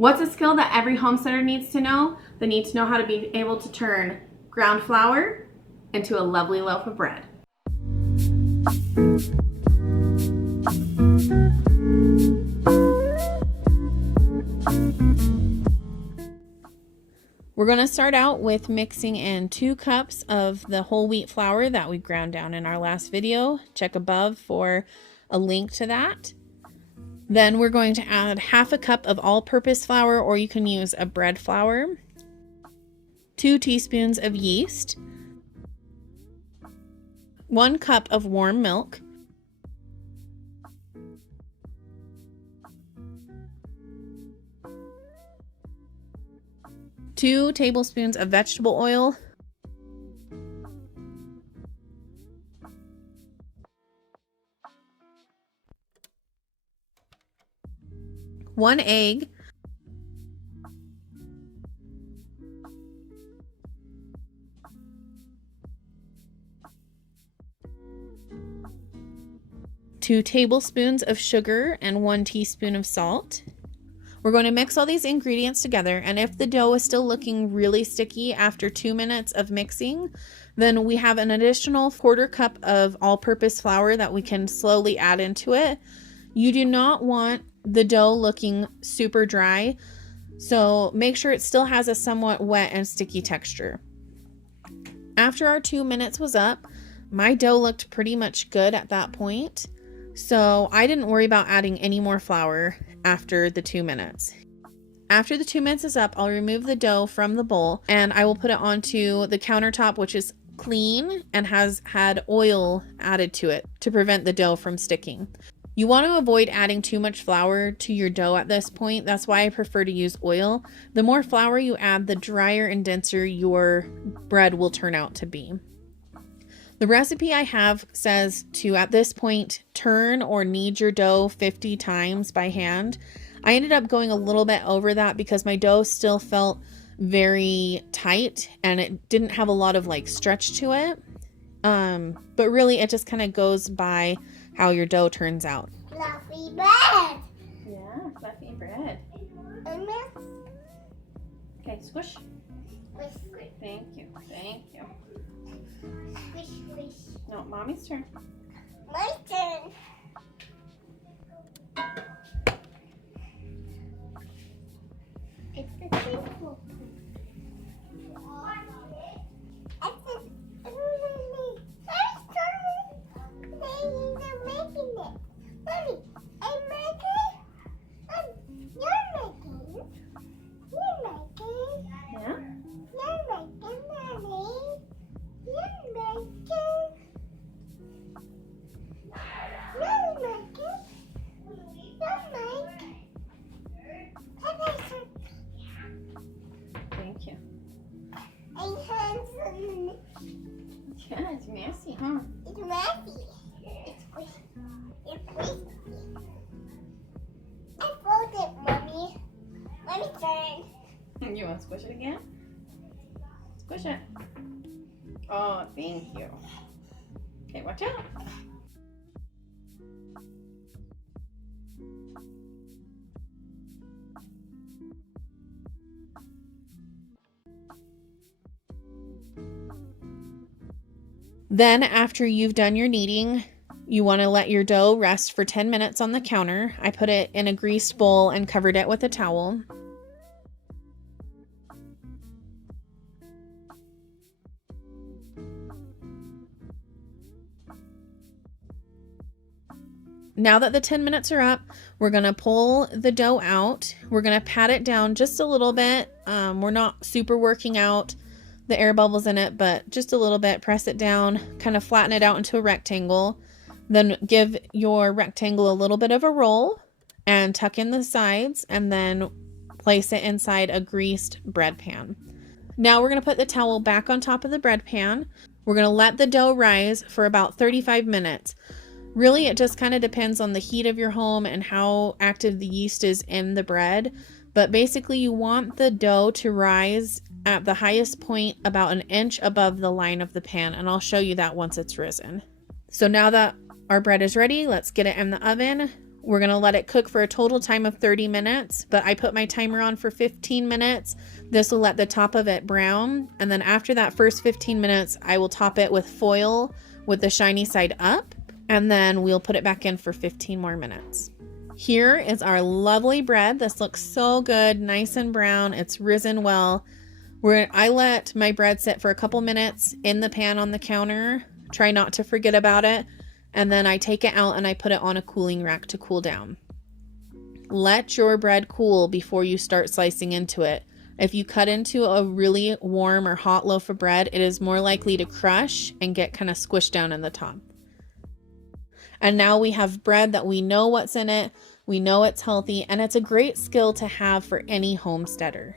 What's a skill that every homesteader needs to know? They need to know how to be able to turn ground flour into a lovely loaf of bread. We're going to start out with mixing in 2 cups of the whole wheat flour that we ground down in our last video. Check above for a link to that. Then we're going to add 1/2 cup of all-purpose flour, or you can use a bread flour, 2 teaspoons of yeast, 1 cup of warm milk, 2 tablespoons of vegetable oil, 1 egg, 2 tablespoons of sugar, and 1 teaspoon of salt. We're going to mix all these ingredients together, and if the dough is still looking really sticky after 2 minutes of mixing, then we have an additional 1/4 cup of all-purpose flour that we can slowly add into it. You do not want the dough looking super dry, so make sure it still has a somewhat wet and sticky texture. After our 2 minutes was up, my dough looked pretty much good at that point, so I didn't worry about adding any more flour after the 2 minutes. After the 2 minutes is up, I'll remove the dough from the bowl and I will put it onto the countertop, which is clean and has had oil added to it to prevent the dough from sticking. You want to avoid adding too much flour to your dough at this point. That's why I prefer to use oil. The more flour you add, the drier and denser your bread will turn out to be. The recipe I have says to, at this point, turn or knead your dough 50 times by hand. I ended up going a little bit over that because my dough still felt very tight and it didn't have a lot of like stretch to it. But really it just kind of goes by how your dough turns out. Fluffy bread. Yeah, fluffy bread. Okay, squish. Squish, squish. Thank you. Thank you. Squish, squish. No, Mommy's turn. My turn. It's the simple. Thank you. And Yeah, it's messy, huh? it's messy. It's squishy. It's squishy. I fold it, Mommy. Mommy's turn. You want to squish it again? Squish it. Oh, thank you. Okay, watch out. Then after you've done your kneading, you want to let your dough rest for 10 minutes on the counter. I put it in a greased bowl and covered it with a towel. Now that the 10 minutes are up, we're going to pull the dough out. We're going to pat it down just a little bit. We're not super working out the air bubbles in it, but just a little bit. Press it down, kind of flatten it out into a rectangle. Then give your rectangle a little bit of a roll and tuck in the sides and then place it inside a greased bread pan. Now we're going to put the towel back on top of the bread pan. We're going to let the dough rise for about 35 minutes. Really, it just kind of depends on the heat of your home and how active the yeast is in the bread. But basically, you want the dough to rise at the highest point about 1 inch above the line of the pan. And I'll show you that once it's risen. So now that our bread is ready, let's get it in the oven. We're going to let it cook for a total time of 30 minutes, but I put my timer on for 15 minutes. This will let the top of it brown. And then after that first 15 minutes, I will top it with foil with the shiny side up. And then we'll put it back in for 15 more minutes. Here is our lovely bread. This looks so good, nice and brown. It's risen well. I let my bread sit for a couple minutes in the pan on the counter. Try not to forget about it. And then I take it out and I put it on a cooling rack to cool down. Let your bread cool before you start slicing into it. If you cut into a really warm or hot loaf of bread, it is more likely to crush and get kind of squished down in the top. And now we have bread that we know what's in it, we know it's healthy, and it's a great skill to have for any homesteader.